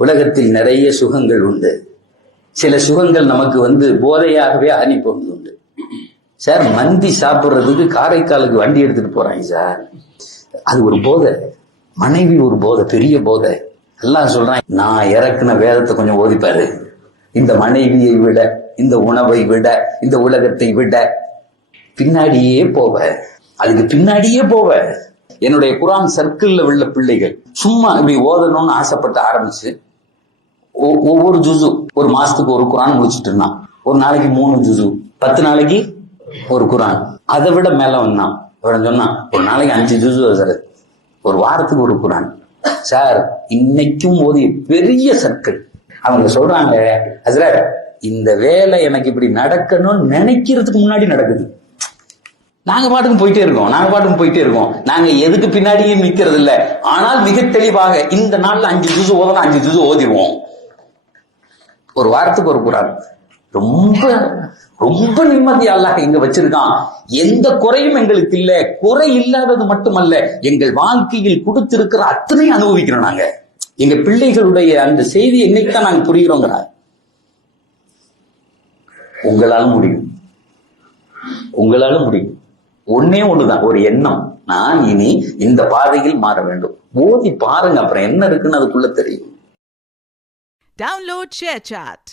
உலகத்தில் நிறைய சுகங்கள் உண்டு. சில சுகங்கள் நமக்கு போதையாகவே அனுப்பி உண்டு. சார், மந்தி சாப்பிடுறதுக்கு காரைக்காலுக்கு வண்டி எடுத்துட்டு போறாங்க சார். அது ஒரு போதை. மனைவி ஒரு போதை, பெரிய போதை. எல்லாம் சொல்றான், நான் இறக்குன வேதத்தை கொஞ்சம் ஓதிப்பாரு. இந்த மனைவியை விட, இந்த உணவை விட, இந்த உலகத்தை விட பின்னாடியே போவ, அதுக்கு பின்னாடியே போவ. என்னுடைய குரான் சர்க்கிள்ல உள்ள பிள்ளைகள் சும்மா இப்படி ஓதணும்னு ஆசைப்பட்டு ஆரம்பிச்சு ஒவ்வொரு ஜுசு, ஒரு மாசத்துக்கு ஒரு குரான் முடிச்சுட்டு இருந்தான். ஒரு நாளைக்கு 3 ஜுசு, 10 நாளைக்கு ஒரு குரான். அதை விட மேல வந்தான். சொன்னான், ஒரு நாளைக்கு 5 ஜுசு சார், ஒரு வாரத்துக்கு ஒரு குரான். சார், இன்னைக்கும் ஓதிய பெரிய சர்க்கிள். அவங்க சொல்றாங்க, ஹஸ்ரத், இந்த வேலை எனக்கு இப்படி நடக்கணும்னு நினைக்கிறதுக்கு முன்னாடி நடக்குது. நாங்க பாட்டுக்கு போயிட்டே இருக்கோம். நாங்க எதுக்கு பின்னாடியும் நிக்கிறது இல்ல. ஆனால் மிக தெளிவாக இந்த நாள்ல 5 ஜுசு ஓதணும், 5 ஜுசு ஓதிடுவோம். ஒரு வாரத்துக்கு ஒரு குரான். ரொம்ப ரொம்ப நிம்மதியா அல்லாஹ் இங்க வச்சிருக்கான். எந்த குறையும் எங்களுக்கு இல்ல. குறை இல்லாதது மட்டுமல்ல, எங்கள் வாழ்க்கையில் கொடுத்திருக்கிற அத்தனையும் அனுபவிக்கிறோம். நாங்க எங்க பிள்ளைகளுடைய அந்த செய்தி என்னைக்குதான் நாங்க புரிகிறோங்கிற. உங்களாலும் முடியும். ஒன்னே ஒண்ணுதான், ஒரு எண்ணம். நான் இனி இந்த பாதையில் மாற வேண்டும். ஓதி பாருங்க, அப்புறம் என்ன இருக்குன்னு அதுக்குள்ள தெரியும். Download ShareChat.